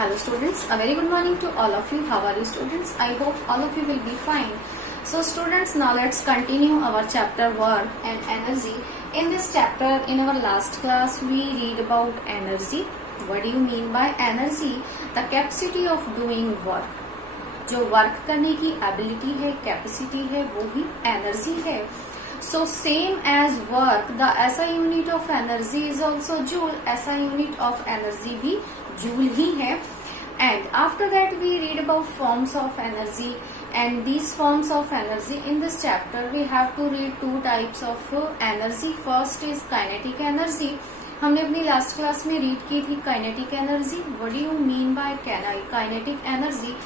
Hello students, a very good morning to all of you. How are you students? I hope all of you will be fine. So students, now let's continue our chapter work and energy. In this chapter, in our last class, we read about energy. What do you mean by energy? The capacity of doing work. जो work करने की ability है, capacity है, वो ही energy है. So same as work, the SI unit of energy is also joule. SI unit of energy भी joule ही है. And after that we read about forms of energy. And these forms of energy, in this chapter we have to read two types of energy. First is kinetic energy. हमने अपनी last class में read की थी kinetic energy. What do you mean by kinetic energy?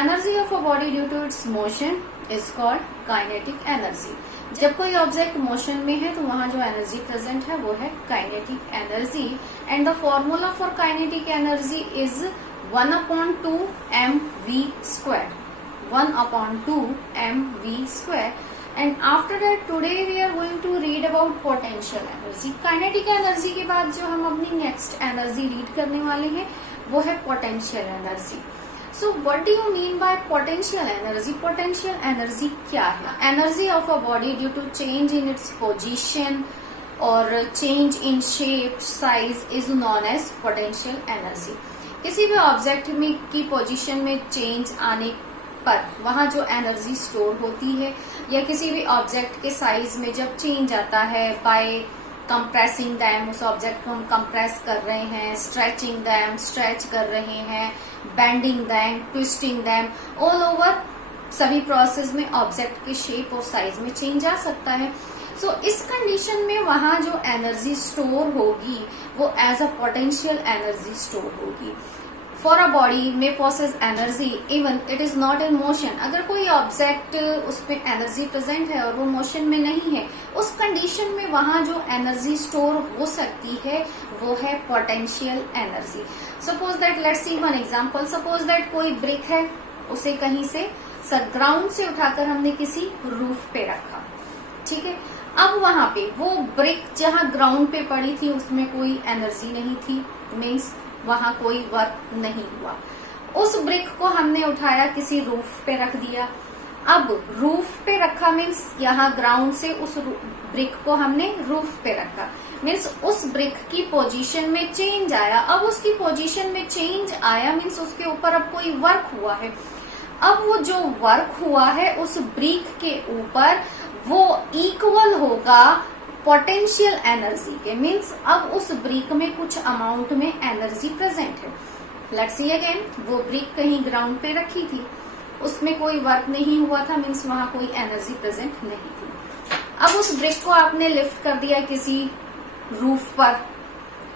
Energy of a body due to its motion is called kinetic energy. जब कोई object motion में है तो वहां जो एनर्जी प्रेजेंट है वो है kinetic energy. And the formula for kinetic energy is 1/2 mv². 1/2 mv². And after that today we are going to read about potential energy. Kinetic energy के बाद जो हम अपनी नेक्स्ट एनर्जी रीड करने वाले हैं वो है potential energy. So what do you mean by potential energy? Potential energy क्या है? Energy of a body due to change in its position or change in shape, size is known as potential energy. किसी भी object में की position में change आने पर वहां जो एनर्जी स्टोर होती है या किसी भी ऑब्जेक्ट के साइज में जब चेंज आता है बाय कंप्रेसिंग दैम, उस ऑब्जेक्ट को हम कंप्रेस कर रहे हैं, स्ट्रेचिंग दैम, स्ट्रेच कर रहे हैं, bending them, twisting them, all over सभी प्रोसेस में ऑब्जेक्ट के शेप और साइज में चेंज आ सकता है. सो इस कंडीशन में वहां जो एनर्जी स्टोर होगी वो as a potential energy store होगी. फॉर अ बॉडी में possess energy even it is not in motion. अगर कोई ऑब्जेक्ट उसमें एनर्जी प्रेजेंट है और वो मोशन में नहीं है, उस कंडीशन में वहां जो एनर्जी स्टोर हो सकती है वो है potential energy. Suppose that let's see one example. Suppose that कोई ब्रिक है, उसे कहीं से ग्राउंड से उठाकर हमने किसी रूफ पे रखा, ठीक है. अब वहां पे वो ब्रिक जहां ग्राउंड पे पड़ी थी उसमें कोई एनर्जी नहीं थी, मीन्स वहां कोई वर्क नहीं हुआ. उस ब्रिक को हमने उठाया किसी रूफ पे रख दिया. अब रूफ पे रखा मीन्स यहाँ ग्राउंड से उस ब्रिक को हमने रूफ पे रखा, मीन्स उस ब्रिक की पोजीशन में चेंज आया. अब उसकी पोजीशन में चेंज आया मीन्स उसके ऊपर अब कोई वर्क हुआ है. अब वो जो वर्क हुआ है उस ब्रिक के ऊपर वो इक्वल होगा पोटेंशियल एनर्जी के, मीन्स अब उस ब्रिक में कुछ अमाउंट में एनर्जी प्रेजेंट है. लेट्स सी अगेन, वो ब्रिक कहीं ग्राउंड पे रखी थी, उसमें कोई वर्क नहीं हुआ था, मीन्स वहां कोई एनर्जी प्रेजेंट नहीं थी. अब उस ब्रिक को आपने लिफ्ट कर दिया किसी रूफ पर,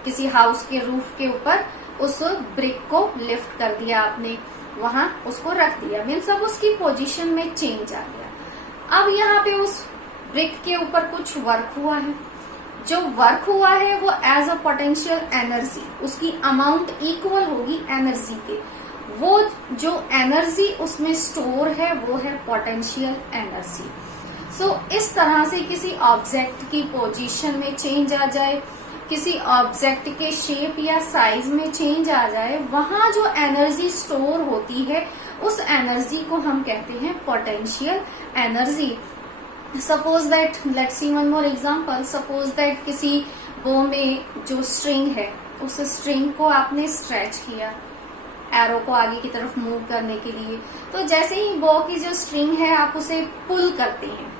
किसी हाउस के रूफ के ऊपर उस ब्रिक को लिफ्ट कर दिया आपने, वहां उसको रख दिया, मीन्स अब उसकी पोजीशन में चेंज आ गया. अब यहाँ पे उस ब्रिक के ऊपर कुछ वर्क हुआ है. जो वर्क हुआ है वो एज अ पोटेंशियल एनर्जी, उसकी अमाउंट इक्वल होगी एनर्जी के. वो जो एनर्जी उसमें स्टोर है वो है पोटेंशियल एनर्जी. सो इस तरह से किसी ऑब्जेक्ट की पोजीशन में चेंज आ जाए, किसी ऑब्जेक्ट के शेप या साइज में चेंज आ जाए, वहां जो एनर्जी स्टोर होती है उस एनर्जी को हम कहते हैं potential energy. Suppose that let's see one more example. Suppose that किसी बो में जो स्ट्रिंग है उस स्ट्रिंग को आपने स्ट्रेच किया एरो को आगे की तरफ मूव करने के लिए. तो जैसे ही बो की जो स्ट्रिंग है आप उसे पुल करते हैं,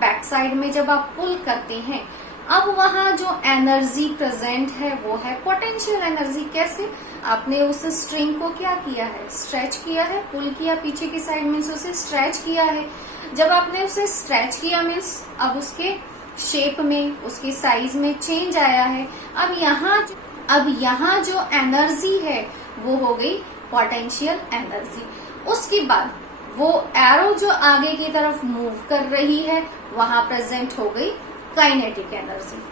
बैक साइड में जब आप पुल करते हैं, अब वहां जो एनर्जी प्रेजेंट है वो है पोटेंशियल एनर्जी. कैसे? आपने उस स्ट्रिंग को क्या किया है, स्ट्रेच किया है, पुल किया पीछे की साइड में, उसे स्ट्रेच किया है. जब आपने उसे स्ट्रेच किया मीन्स अब उसके शेप में, उसके साइज में चेंज आया है. अब यहाँ जो एनर्जी है वो हो गई पोटेंशियल एनर्जी. उसके बाद वो एरो जो आगे की तरफ मूव कर रही है वहां प्रेजेंट हो गई काइनेटिक एनर्जी.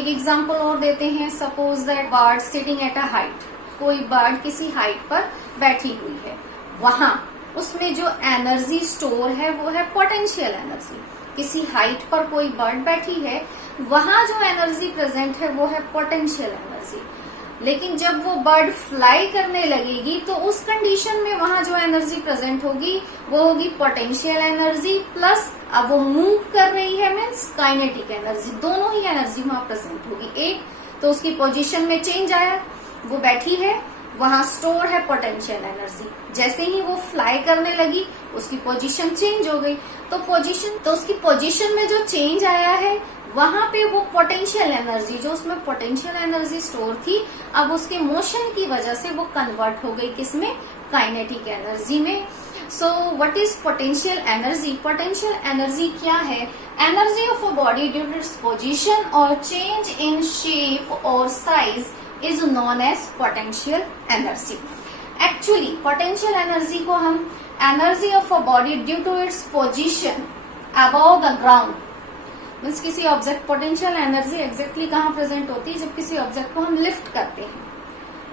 एक एग्जांपल और देते हैं. Suppose that bird sitting at a height. कोई बर्ड किसी हाइट पर बैठी हुई है, वहां उसमें जो एनर्जी स्टोर है वो है पोटेंशियल एनर्जी. किसी हाइट पर कोई बर्ड बैठी है, वहां जो एनर्जी प्रेजेंट है वो है पोटेंशियल एनर्जी. लेकिन जब वो बर्ड फ्लाई करने लगेगी तो उस कंडीशन में वहां जो एनर्जी प्रेजेंट होगी वो होगी पोटेंशियल एनर्जी प्लस, अब वो मूव कर रही है मीन्स काइनेटिक एनर्जी, दोनों ही एनर्जी वहां प्रेजेंट होगी। एक तो उसकी पोजीशन में चेंज आया, वो बैठी है, वहां स्टोर है पोटेंशियल एनर्जी, जैसे ही वो फ्लाई करने लगी उसकी पोजीशन चेंज हो गई, तो उसकी पोजीशन में जो चेंज आया है वहां पे वो पोटेंशियल एनर्जी, जो उसमें पोटेंशियल एनर्जी स्टोर थी, अब उसके मोशन की वजह से वो कन्वर्ट हो गई किसमें, काइनेटिक एनर्जी में। So what is potential energy? Potential energy क्या है? Energy of a body due to its position और चेंज इन शेप और size is known as potential energy. Actually potential energy को हम energy of a body due to its position above the ground, means किसी object, potential energy exactly कहाँ present होती है, जब किसी ऑब्जेक्ट को हम लिफ्ट करते हैं,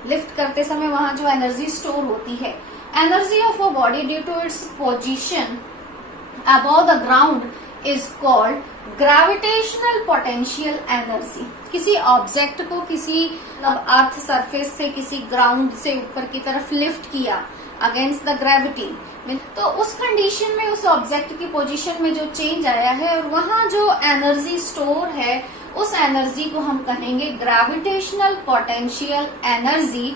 लिफ्ट करते समय वहां जो एनर्जी स्टोर होती है, energy of a body due to its position above the ground is called gravitational potential energy. किसी ऑब्जेक्ट को किसी अर्थ सरफेस से, किसी ग्राउंड से ऊपर की तरफ लिफ्ट किया अगेंस्ट द ग्रेविटी, तो उस कंडीशन में उस ऑब्जेक्ट की पोजीशन में जो चेंज आया है और वहां जो एनर्जी स्टोर है उस एनर्जी को हम कहेंगे gravitational potential energy.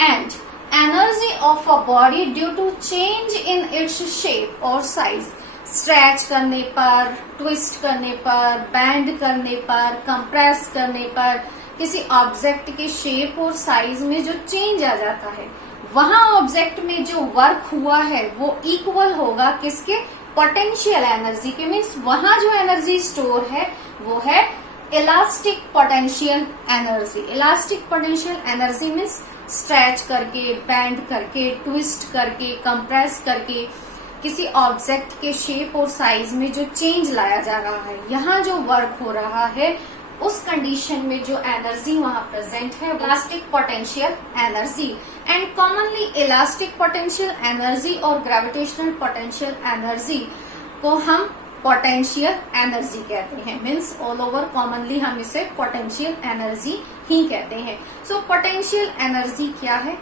And energy of a body due to change in its shape और साइज, स्ट्रेच करने पर, ट्विस्ट करने पर, बैंड करने पर, कंप्रेस करने पर किसी ऑब्जेक्ट के शेप और साइज में जो चेंज आ जाता है, वहां ऑब्जेक्ट में जो वर्क हुआ है वो इक्वल होगा किसके, पोटेंशियल एनर्जी के। मीन्स वहां जो एनर्जी स्टोर है वो है elastic potential energy. Elastic potential energy means stretch करके, बैंड करके, ट्विस्ट करके, कंप्रेस करके किसी ऑब्जेक्ट के शेप और साइज में जो चेंज लाया जा रहा है, यहाँ जो वर्क हो रहा है उस कंडीशन में जो एनर्जी वहां प्रेजेंट है elastic potential energy. And commonly elastic potential energy और ग्रेविटेशनल पोटेंशियल एनर्जी को हम पोटेंशियल एनर्जी कहते हैं। मीन्स ऑल ओवर कॉमनली हम इसे पोटेंशियल एनर्जी ही कहते हैं। सो पोटेंशियल एनर्जी क्या है?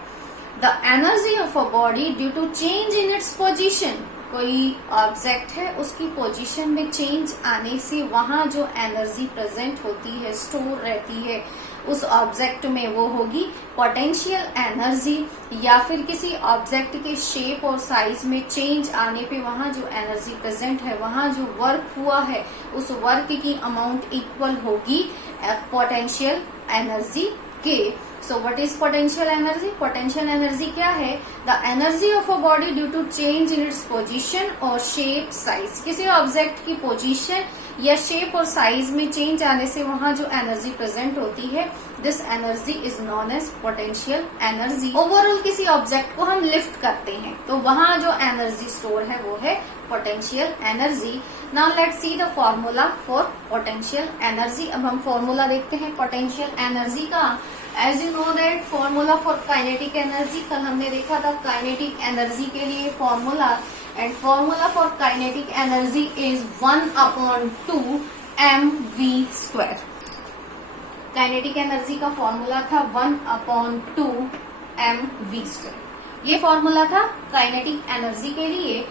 The energy of a body due to change in its position. कोई ऑब्जेक्ट है, उसकी पोजीशन में चेंज आने से वहां जो एनर्जी प्रेजेंट होती है, स्टोर रहती है उस ऑब्जेक्ट में, वो होगी पोटेंशियल एनर्जी। या फिर किसी ऑब्जेक्ट के शेप और साइज में चेंज आने पे वहां जो एनर्जी प्रेजेंट है, वहां जो वर्क हुआ है उस वर्क की अमाउंट इक्वल होगी पोटेंशियल एनर्जी के। So what is potential energy? Potential energy क्या है? The energy of a body due to change in its position और shape, size। किसी ऑब्जेक्ट की पोजीशन या शेप और साइज में चेंज आने से वहां जो एनर्जी प्रेजेंट होती है, this energy is known as potential energy. Overall किसी ऑब्जेक्ट को हम लिफ्ट करते हैं तो वहां जो एनर्जी स्टोर है वो है potential energy. Now let's see the formula for potential energy. अब हम फॉर्मूला देखते हैं पोटेंशियल एनर्जी का। As you know that formula for kinetic energy, कल हमने देखा था काइनेटिक एनर्जी के लिए formula, and formula for kinetic energy is 1/2 mv²। Kinetic energy का फॉर्मूला था 1/2 mv²। ये फॉर्मूला था काइनेटिक एनर्जी के लिए।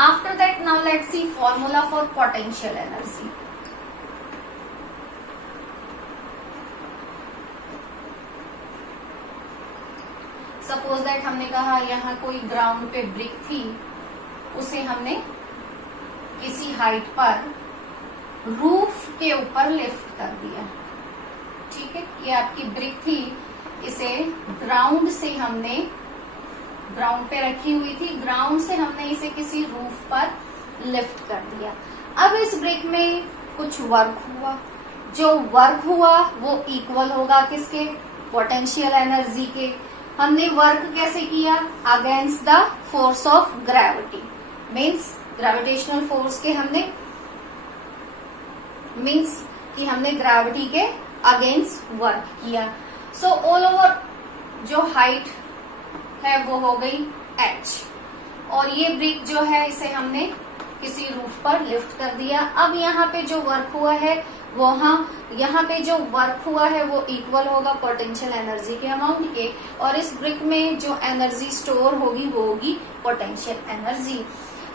After that now let's C formula for potential energy. Suppose that हमने कहा यहाँ कोई ग्राउंड पे ब्रिक थी, उसे हमने किसी हाइट पर रूफ के ऊपर लिफ्ट कर दिया। ठीक है, ये आपकी ब्रिक थी, इसे ग्राउंड से हमने, ग्राउंड पे रखी हुई थी, ग्राउंड से हमने इसे किसी रूफ पर लिफ्ट कर दिया। अब इस ब्रिक में कुछ वर्क हुआ, जो वर्क हुआ वो इक्वल होगा किसके, पोटेंशियल एनर्जी के। हमने वर्क कैसे किया, against the force of gravity. Means gravitational force के हमने, मीन्स कि हमने ग्रेविटी के अगेंस्ट वर्क किया। सो ऑल ओवर जो हाइट है वो हो गई h, और ये ब्रिक जो है इसे हमने किसी रूफ पर लिफ्ट कर दिया। अब यहाँ पे जो वर्क हुआ है वहाँ यहाँ पे जो वर्क हुआ है वो इक्वल होगा पोटेंशियल एनर्जी के अमाउंट के, और इस ब्रिक में जो एनर्जी स्टोर होगी वो होगी potential energy.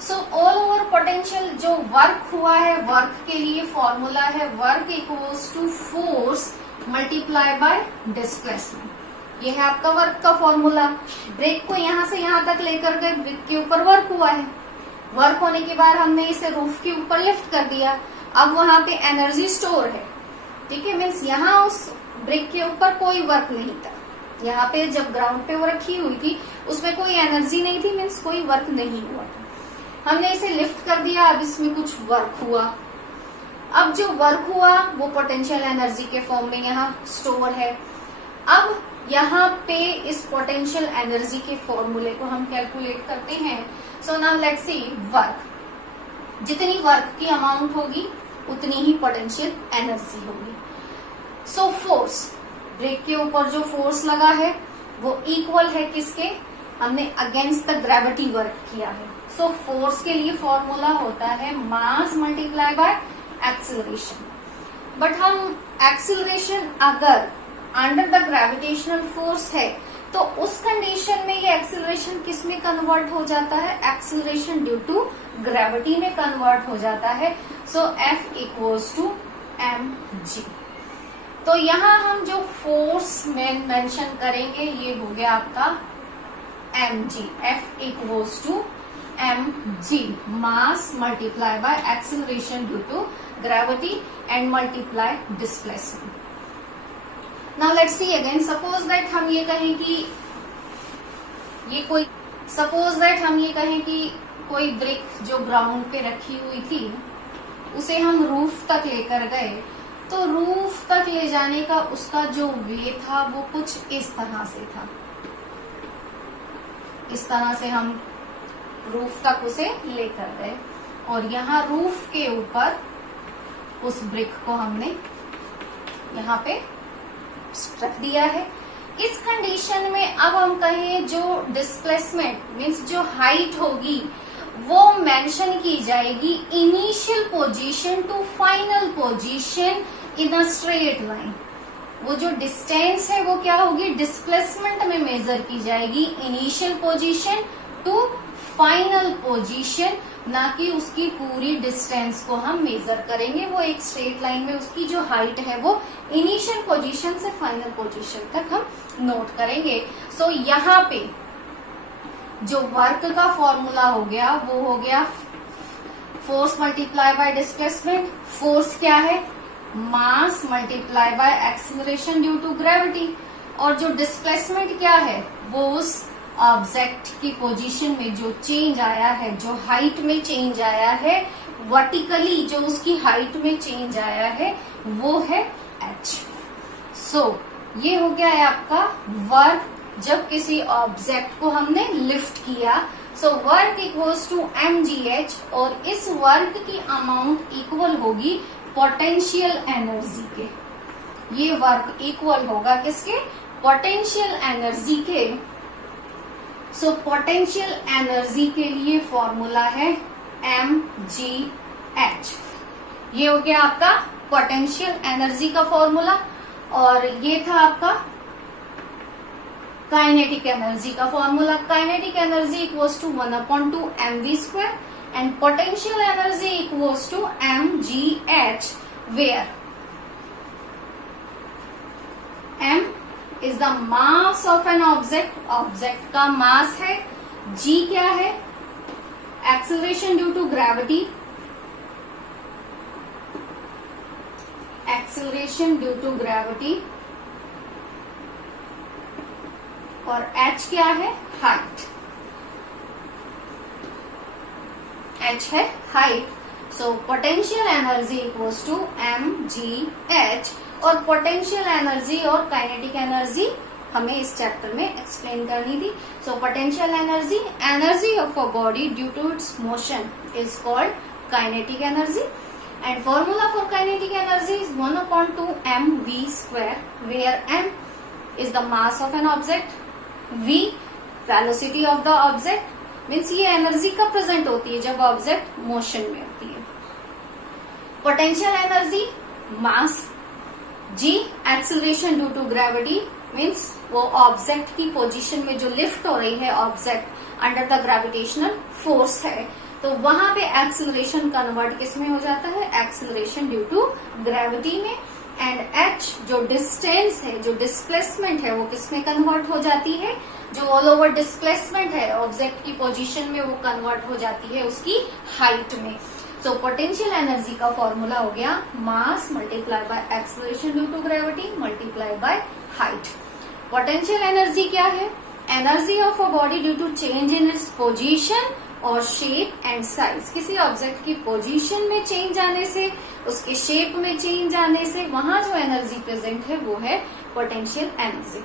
So all over potential जो वर्क हुआ है, वर्क के लिए फॉर्मूला है work equals to force multiply by displacement. ये है आपका वर्क का फॉर्मूला। ब्रेक को यहाँ से यहाँ तक लेकर गए, ब्रेक के ऊपर वर्क हुआ है, वर्क होने के बाद हमने इसे रूफ के ऊपर लिफ्ट कर दिया, अब वहां पे एनर्जी स्टोर है, ठीक है। मीन्स यहाँ उस ब्रिक के ऊपर कोई वर्क नहीं था, यहाँ पे जब ग्राउंड पे वो रखी हुई थी उसमें कोई एनर्जी नहीं थी, मीन्स कोई वर्क नहीं हुआ था। हमने इसे लिफ्ट कर दिया, अब इसमें कुछ वर्क हुआ। अब जो वर्क हुआ वो पोटेंशियल एनर्जी के फॉर्म में यहाँ स्टोर है। अब यहाँ पे इस पोटेंशियल एनर्जी के फॉर्मूले को हम कैलकुलेट करते हैं। So now let's C work, जितनी वर्क की अमाउंट होगी उतनी ही पोटेंशियल एनर्जी होगी। सो फोर्स, ब्रेक के ऊपर जो फोर्स लगा है वो इक्वल है किसके, हमने अगेंस्ट द ग्रेविटी वर्क किया है। सो फोर्स के लिए फॉर्मूला होता है mass multiply by acceleration. But हम एक्सीलरेशन अगर अंडर द ग्रेविटेशनल फोर्स है तो उस कंडीशन में ये एक्सीलरेशन किस में कन्वर्ट हो जाता है, एक्सीलरेशन ड्यू टू ग्रेविटी में कन्वर्ट हो जाता है। सो F इक्वल्स टू mg। तो यहाँ हम जो फोर्स में मेंशन करेंगे ये हो गया आपका mg। F equals to mg, mass multiply by acceleration due to gravity and multiply displacement. Now let's see again, suppose that हम ये कहें कि कोई ब्रिक जो ग्राउंड पे रखी हुई थी उसे हम रूफ तक लेकर गए, तो रूफ तक ले जाने का उसका जो वे था वो कुछ इस तरह से था। इस तरह से हम रूफ तक उसे लेकर गए और यहाँ रूफ के ऊपर उस ब्रिक को हमने यहाँ पे रख दिया है। इस कंडीशन में अब हम कहें जो डिस्प्लेसमेंट मीन्स जो हाइट होगी वो मेंशन की जाएगी initial position to final position in a straight line. वो जो डिस्टेंस है वो क्या होगी, डिस्प्लेसमेंट में मेजर की जाएगी initial position to final position, ना कि उसकी पूरी डिस्टेंस को हम मेजर करेंगे। वो एक स्ट्रेट लाइन में उसकी जो हाइट है वो इनिशियल पोजीशन से फाइनल पोजीशन तक हम नोट करेंगे। सो यहाँ पे जो वर्क का फॉर्मूला हो गया वो हो गया force multiply by displacement. Force क्या है, mass multiply by acceleration due to gravity, और जो डिस्प्लेसमेंट क्या है वो उस ऑब्जेक्ट की पोजीशन में जो चेंज आया है, जो हाइट में चेंज आया है, वर्टिकली जो उसकी हाइट में चेंज आया है वो है h। सो ये हो गया है आपका वर्क जब किसी ऑब्जेक्ट को हमने लिफ्ट किया। So work equals to mgh, और इस वर्क की अमाउंट इक्वल होगी पोटेंशियल एनर्जी के। ये वर्क इक्वल होगा किसके, पोटेंशियल एनर्जी के। सो पोटेंशियल एनर्जी के लिए फॉर्मूला है mgh। ये हो गया आपका पोटेंशियल एनर्जी का फॉर्मूला, और ये था आपका काइनेटिक एनर्जी का formula. Kinetic energy equals to 1/2 mv² and potential energy equals to mgh, where m is the mass of an object, object का मास है। g क्या है, acceleration due to gravity, acceleration due to gravity, और h क्या है, height. h है height. So potential energy equals to mgh, और potential energy और काइनेटिक एनर्जी हमें इस चैप्टर में एक्सप्लेन करनी थी। सो potential energy, energy of a body due to its motion is called kinetic energy, and formula for kinetic energy is 1/2 mv², where m is the mass of an object, v velocity of the object, means ये energy कब present होती है, जब object motion में होती है। Potential energy mass, G acceleration due to gravity means वो object की पोजीशन में जो लिफ्ट हो रही है object under the gravitational force है, तो वहां पे एक्सेलरेशन कन्वर्ट किस में हो जाता है, एक्सेलरेशन ड्यू टू ग्रेविटी में। एंड h जो डिस्टेंस है, जो डिस्प्लेसमेंट है, वो किस में कन्वर्ट हो जाती है, जो ऑल ओवर डिस्प्लेसमेंट है ऑब्जेक्ट की पोजीशन में, वो कन्वर्ट हो जाती है उसकी हाइट में। सो पोटेंशियल एनर्जी का फॉर्मूला हो गया mass multiply by acceleration due to gravity multiply by height. Potential energy क्या है, energy of a body due to change in its position और शेप एंड साइज। किसी ऑब्जेक्ट की position में change आने से, उसके शेप में चेंज आने से वहां जो एनर्जी प्रेजेंट है वो है पोटेंशियल एनर्जी।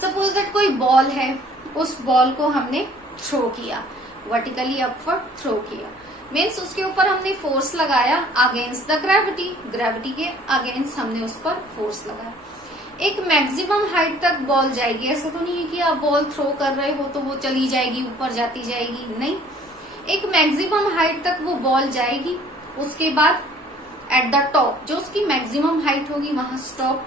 सपोज दैट कोई बॉल है, उस बॉल को हमने थ्रो किया, वर्टिकली अपवर्ड थ्रो किया, मीन्स उसके ऊपर हमने फोर्स लगाया अगेंस्ट द ग्रेविटी, ग्रेविटी के अगेंस्ट हमने उस पर फोर्स लगाया। एक मैक्सिमम हाइट तक बॉल जाएगी, ऐसा तो नहीं है कि आप बॉल थ्रो कर रहे हो तो वो चली जाएगी, ऊपर जाती जाएगी, नहीं। एक मैक्सिमम हाइट तक वो बॉल जाएगी, उसके बाद एट द टॉप जो उसकी मैक्सिमम हाइट होगी वहां स्टॉप,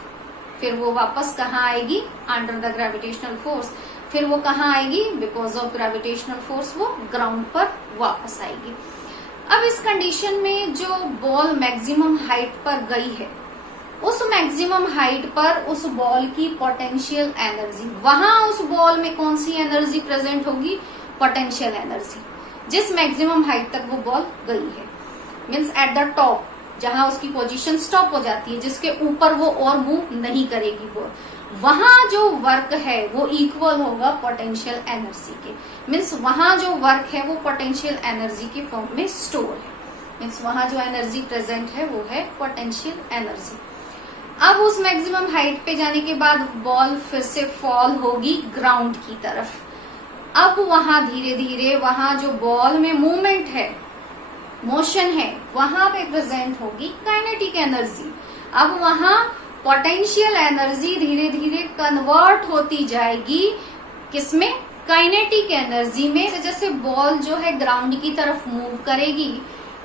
फिर वो वापस कहाँ आएगी, अंडर द ग्रेविटेशनल फोर्स, फिर वो कहाँ आएगी, बिकॉज ऑफ ग्रेविटेशनल फोर्स वो ग्राउंड पर वापस आएगी। अब इस कंडीशन में जो बॉल मैक्सिमम हाइट पर गई है, उस मैक्सिमम हाइट पर उस बॉल की पोटेंशियल एनर्जी, वहां उस बॉल में कौन सी एनर्जी प्रेजेंट होगी, पोटेंशियल एनर्जी, जिस मैक्सिमम हाइट तक वो बॉल गई है, मीन्स एट द टॉप जहां उसकी पोजीशन स्टॉप हो जाती है, जिसके ऊपर वो और मूव नहीं करेगी बॉल, वहां जो वर्क है वो इक्वल होगा पोटेंशियल एनर्जी के। मीन्स वहां जो वर्क है वो पोटेंशियल एनर्जी के फॉर्म में स्टोर है, मीन्स वहां जो एनर्जी प्रेजेंट है वो है पोटेंशियल एनर्जी। अब उस मैक्सिमम हाइट पे जाने के बाद बॉल फिर से फॉल होगी ग्राउंड की तरफ। अब वहां धीरे धीरे वहां जो बॉल में मूवमेंट है, मोशन है, वहां पे प्रेजेंट होगी काइनेटिक एनर्जी। अब वहां पोटेंशियल एनर्जी धीरे धीरे कन्वर्ट होती जाएगी किसमें, काइनेटिक एनर्जी में। जैसे बॉल जो है ग्राउंड की तरफ मूव करेगी,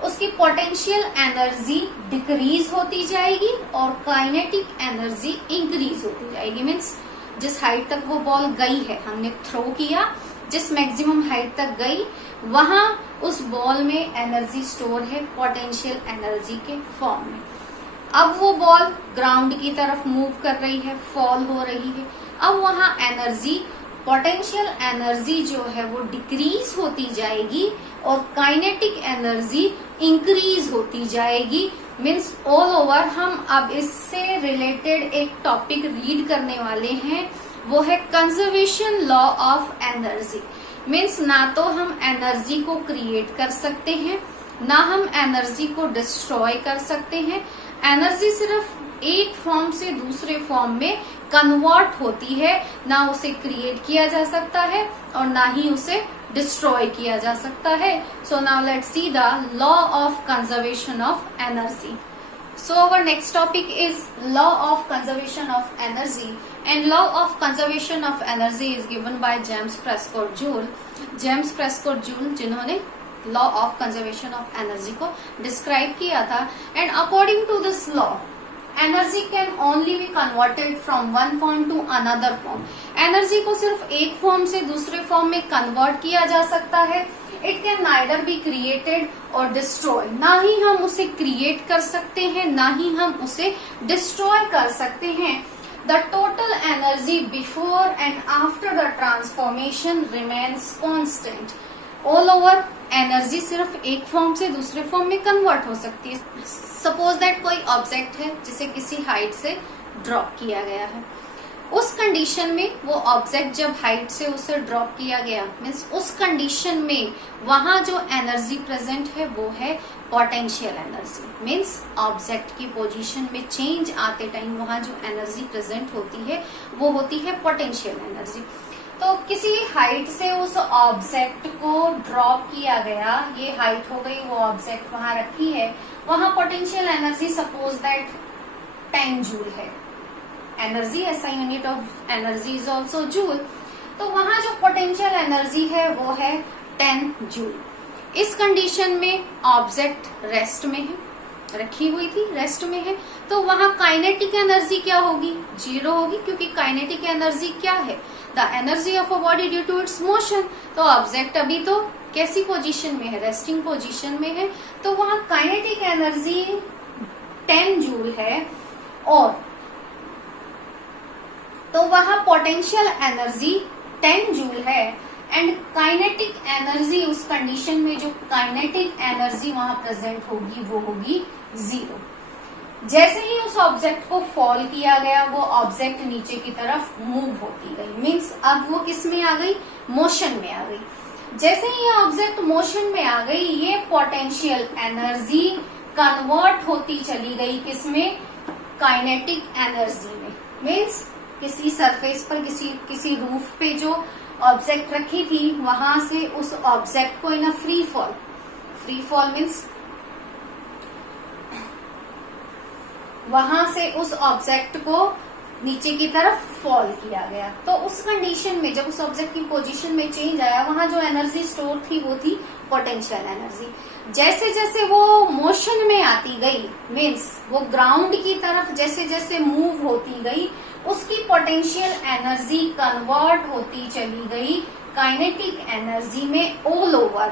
उसकी पोटेंशियल एनर्जी डिक्रीज होती जाएगी और काइनेटिक एनर्जी इंक्रीज होती जाएगी। मीन्स जिस हाइट तक वो बॉल गई है, हमने थ्रो किया, जिस मैक्सिमम हाइट तक गई, वहां उस बॉल में एनर्जी स्टोर है पोटेंशियल एनर्जी के फॉर्म में। अब वो बॉल ग्राउंड की तरफ मूव कर रही है, फॉल हो रही है, अब वहां एनर्जी, पोटेंशियल एनर्जी जो है वो डिक्रीज होती जाएगी और काइनेटिक एनर्जी इंक्रीज होती जाएगी। मीन्स ऑल ओवर हम अब इससे रिलेटेड एक टॉपिक रीड करने वाले हैं, वो है conservation law of energy. Means ना तो हम एनर्जी को क्रिएट कर सकते हैं, ना हम एनर्जी को डिस्ट्रॉय कर सकते हैं। एनर्जी सिर्फ एक फॉर्म से दूसरे फॉर्म में कन्वर्ट होती है, ना उसे क्रिएट किया जा सकता है और ना ही उसे डिस्ट्रॉय किया जा सकता है। So now let's see the law of conservation of energy. So our next topic is law of conservation of energy, and law of conservation of energy is given by James Prescott Joule. James Prescott Joule जिन्होंने law of conservation of energy को describe किया था, and according to this law energy can only be converted from one form to another form. Energy को सिर्फ एक form से दूसरे form में कन्वर्ट किया जा सकता है। It can neither be created और डिस्ट्रॉय, ना ही हम उसे क्रिएट कर सकते हैं, ना ही हम उसे डिस्ट्रॉय कर सकते हैं। The total energy before and after the transformation remains constant. All over energy सिर्फ एक फॉर्म से दूसरे फॉर्म में कन्वर्ट हो सकती है। सपोज दैट कोई ऑब्जेक्ट है जिसे किसी हाइट से ड्रॉप किया गया है, उस कंडीशन में वो ऑब्जेक्ट जब हाइट से उसे ड्रॉप किया गया, मीन्स उस कंडीशन में वहां जो एनर्जी प्रेजेंट है वो है पोटेंशियल एनर्जी। मीन्स ऑब्जेक्ट की पोजीशन में चेंज आते टाइम वहां जो एनर्जी प्रेजेंट होती है वो होती है पोटेंशियल एनर्जी। तो किसी हाइट से उस ऑब्जेक्ट को ड्रॉप किया गया, ये हाइट हो गई, वो ऑब्जेक्ट वहां रखी है, वहां potential energy suppose that 10 joule है। एनर्जी ऐसा unit of energy is also joule. तो वहां जो पोटेंशियल एनर्जी है वो है 10 जूल। इस कंडीशन में ऑब्जेक्ट रेस्ट में है, रखी हुई थी, रेस्ट में है, तो वहां काइनेटिक एनर्जी क्या होगी? 0 होगी, क्योंकि काइनेटिक एनर्जी क्या है? The energy of a body due to its motion. तो ऑब्जेक्ट अभी तो कैसी पोजीशन में है? रेस्टिंग पोजीशन में है, तो वहां काइनेटिक एनर्जी 10 जूल है, और तो वहां पोटेंशियल एनर्जी 10 जूल है, एंड काइनेटिक एनर्जी, उस कंडीशन में जो काइनेटिक एनर्जी वहां प्रेजेंट होगी वो होगी 0। जैसे ही उस ऑब्जेक्ट को फॉल किया गया, वो ऑब्जेक्ट नीचे की तरफ मूव होती गई, मीन्स अब वो किस में आ गई? मोशन में आ गई। जैसे ही ये ऑब्जेक्ट मोशन में आ गई, ये पोटेंशियल एनर्जी कन्वर्ट होती चली गई किसमें? काइनेटिक एनर्जी में। मीन्स किसी सरफेस पर, किसी रूफ पे जो ऑब्जेक्ट रखी थी, वहां से उस ऑब्जेक्ट को इन अ फ्री फॉल मीन्स वहां से उस ऑब्जेक्ट को नीचे की तरफ फॉल किया गया। तो उस कंडीशन में जब उस ऑब्जेक्ट की पोजीशन में चेंज आया, वहां जो एनर्जी स्टोर थी वो थी पोटेंशियल एनर्जी। जैसे जैसे वो मोशन में आती गई, मीन्स वो ग्राउंड की तरफ जैसे जैसे मूव होती गई, उसकी पोटेंशियल एनर्जी कन्वर्ट होती चली गई काइनेटिक एनर्जी में all over.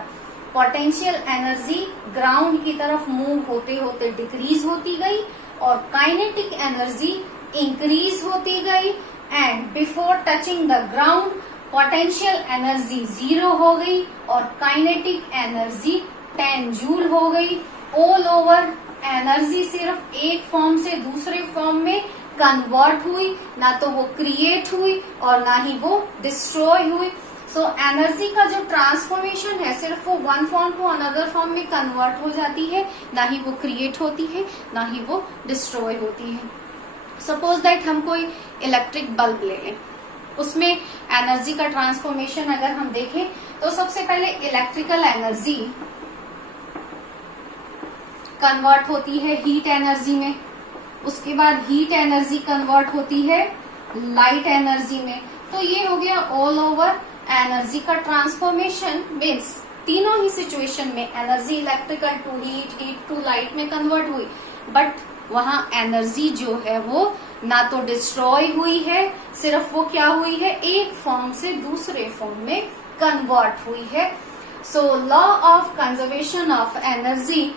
Potential energy ground की तरफ मूव होते होते डिक्रीज होती गई, और काइनेटिक एनर्जी इंक्रीज होती गई, and before touching the ground potential energy 0 हो गई, और काइनेटिक एनर्जी 10 जूल हो गई। ऑल ओवर एनर्जी सिर्फ एक फॉर्म से दूसरे फॉर्म में कन्वर्ट हुई, ना तो वो क्रिएट हुई और ना ही वो डिस्ट्रॉय हुई। सो एनर्जी का जो ट्रांसफॉर्मेशन है, सिर्फ वो one form to another form में कन्वर्ट हो जाती है, ना ही वो क्रिएट होती है, ना ही वो डिस्ट्रॉय होती है। सपोज दैट हम कोई इलेक्ट्रिक बल्ब ले लें, उसमें एनर्जी का ट्रांसफॉर्मेशन अगर हम देखें, तो सबसे पहले इलेक्ट्रिकल एनर्जी कन्वर्ट होती है हीट एनर्जी में, उसके बाद हीट एनर्जी कन्वर्ट होती है लाइट एनर्जी में। तो ये हो गया ऑल ओवर एनर्जी का ट्रांसफॉर्मेशन। मीन्स तीनों ही सिचुएशन में energy electrical to heat, heat to light में कन्वर्ट हुई, बट वहां एनर्जी जो है वो ना तो डिस्ट्रॉय हुई है, सिर्फ वो क्या हुई है? एक फॉर्म से दूसरे फॉर्म में कन्वर्ट हुई है। So law of conservation of energy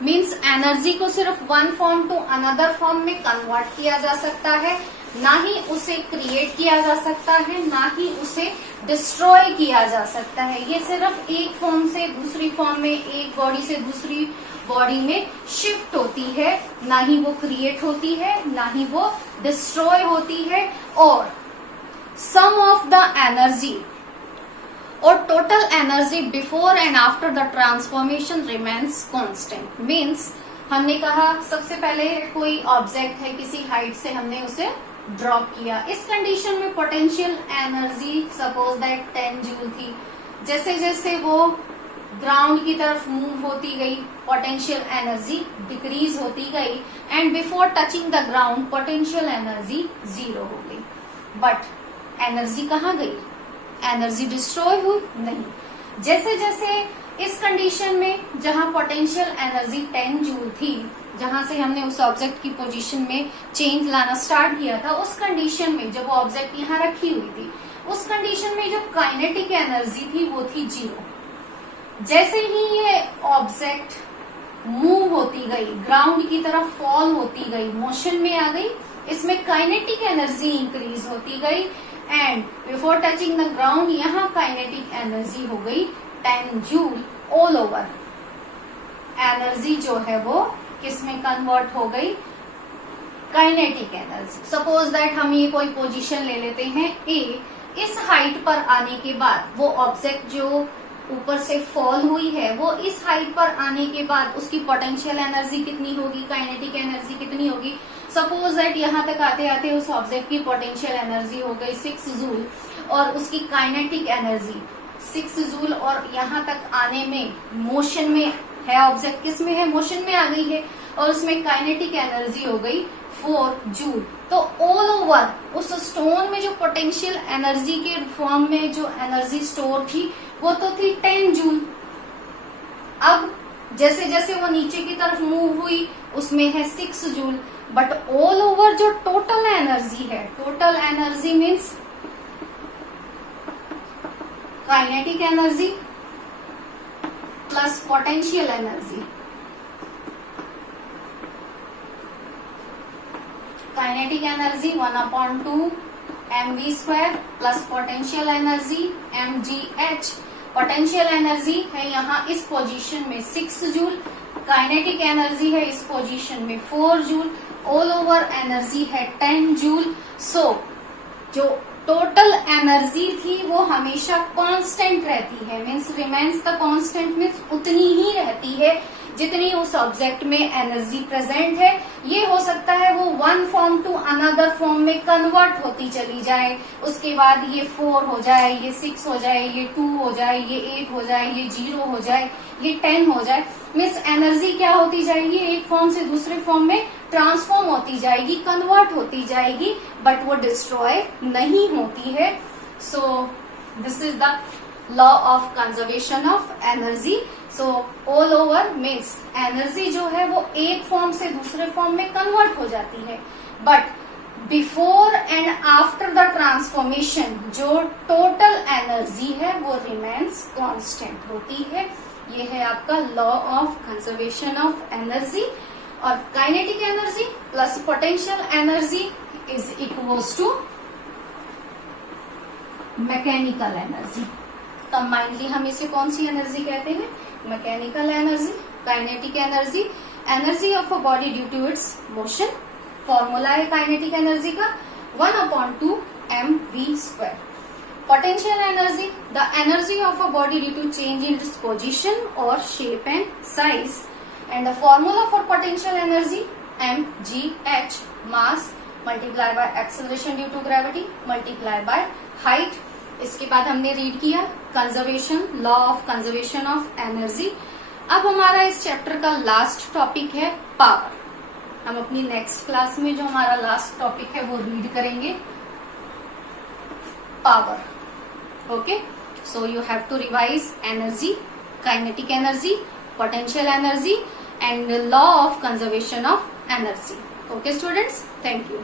means energy को सिर्फ one form to another form में कन्वर्ट किया जा सकता है, ना ही उसे क्रिएट किया जा सकता है, ना ही उसे डिस्ट्रॉय किया जा सकता है। ये सिर्फ एक फॉर्म से दूसरी फॉर्म में, एक बॉडी से दूसरी बॉडी में शिफ्ट होती है, ना ही वो क्रिएट होती है, ना ही वो डिस्ट्रॉय होती है। और सम ऑफ द एनर्जी और total energy before and after the transformation remains constant. Means हमने कहा सबसे पहले कोई ऑब्जेक्ट है, किसी हाइट से हमने उसे ड्रॉप किया, इस कंडीशन में potential energy suppose that 10 joule थी। जैसे जैसे वो ग्राउंड की तरफ मूव होती गई, पोटेंशियल एनर्जी डिक्रीज होती गई, and before touching the ground potential energy 0 हो गई। बट एनर्जी कहाँ गई? एनर्जी डिस्ट्रॉय हुई नहीं। जैसे जैसे इस कंडीशन में जहां पोटेंशियल एनर्जी 10 जूल थी, जहां से हमने उस ऑब्जेक्ट की पोजीशन में चेंज लाना स्टार्ट किया था, उस कंडीशन में जब वो ऑब्जेक्ट यहाँ रखी हुई थी, उस कंडीशन में जो काइनेटिक एनर्जी थी वो थी 0। जैसे ही ये ऑब्जेक्ट मूव होती गई, ग्राउंड की तरफ फॉल होती गई, मोशन में आ गई, इसमें काइनेटिक एनर्जी इंक्रीज होती गई, and before touching the ground यहाँ काइनेटिक एनर्जी हो गई 10 जूल। ऑल ओवर एनर्जी जो है वो किस में कन्वर्ट हो गई? Kinetic energy. सपोज दैट हम ये कोई पोजीशन ले लेते हैं ए, इस हाइट पर आने के बाद वो ऑब्जेक्ट जो ऊपर से फॉल हुई है, वो इस हाइट पर आने के बाद उसकी पोटेंशियल एनर्जी कितनी होगी, काइनेटिक एनर्जी कितनी होगी? सपोज दैट यहाँ तक आते आते उस ऑब्जेक्ट की पोटेंशियल एनर्जी हो गई 6 जूल, और उसकी काइनेटिक एनर्जी 6 जूल, और यहाँ तक आने में मोशन में है ऑब्जेक्ट, किस में है? मोशन में आ गई है, और उसमें काइनेटिक एनर्जी हो गई 4 जूल। तो ऑल ओवर उस स्टोन में जो पोटेंशियल एनर्जी के फॉर्म में जो एनर्जी स्टोर थी वो तो थी 10 जूल। अब जैसे जैसे वो नीचे की तरफ मूव हुई उसमें है 6 जूल, बट ऑल ओवर जो टोटल एनर्जी है, total energy means kinetic energy plus potential energy, kinetic energy 1/2 mv² plus potential energy mgh। Potential energy है यहाँ इस पोजीशन में 6 जूल, काइनेटिक एनर्जी है इस पोजीशन में 4 जूल, ऑल ओवर एनर्जी है 10 जूल। सो जो टोटल एनर्जी थी वो हमेशा कांस्टेंट रहती है, means remains the constant means उतनी ही रहती है जितनी उस ऑब्जेक्ट में एनर्जी प्रेजेंट है। ये हो सकता है वो one form to another form में कन्वर्ट होती चली जाए, उसके बाद ये 4 हो जाए, ये 6 हो जाए, ये 2 हो जाए, ये 8 हो जाए, ये 0 हो जाए, ये 10 हो जाए। मीन्स एनर्जी क्या होती जाएगी, एक फॉर्म से दूसरे फॉर्म में ट्रांसफॉर्म होती जाएगी, कन्वर्ट होती जाएगी, बट वो डिस्ट्रॉय नहीं होती है। So this is the law of conservation of energy. So all over means energy जो है वो एक फॉर्म से दूसरे फॉर्म में कन्वर्ट हो जाती है, but before and after the transformation जो टोटल एनर्जी है वो रिमेन्स कांस्टेंट होती है। ये है आपका law of conservation of energy. और kinetic energy plus potential energy is equals to mechanical energy. Combinely हम इसे कौन सी एनर्जी कहते हैं, mechanical energy. Kinetic energy, energy of a body due to its motion. Formula है काइनेटिक एनर्जी का 1/2 mv²। Potential energy, the energy of a body due to change in its position और shape and size. And the formula for potential energy mgh, mass multiply by acceleration due to gravity multiply by height. इसके बाद हमने read किया conservation, law of conservation of energy. अब हमारा इस chapter का last topic है पावर। हम अपनी नेक्स्ट क्लास में जो हमारा लास्ट टॉपिक है वो रीड करेंगे, power. Okay, so you have to revise energy, kinetic energy, potential energy and law of conservation of energy. Okay students, thank you.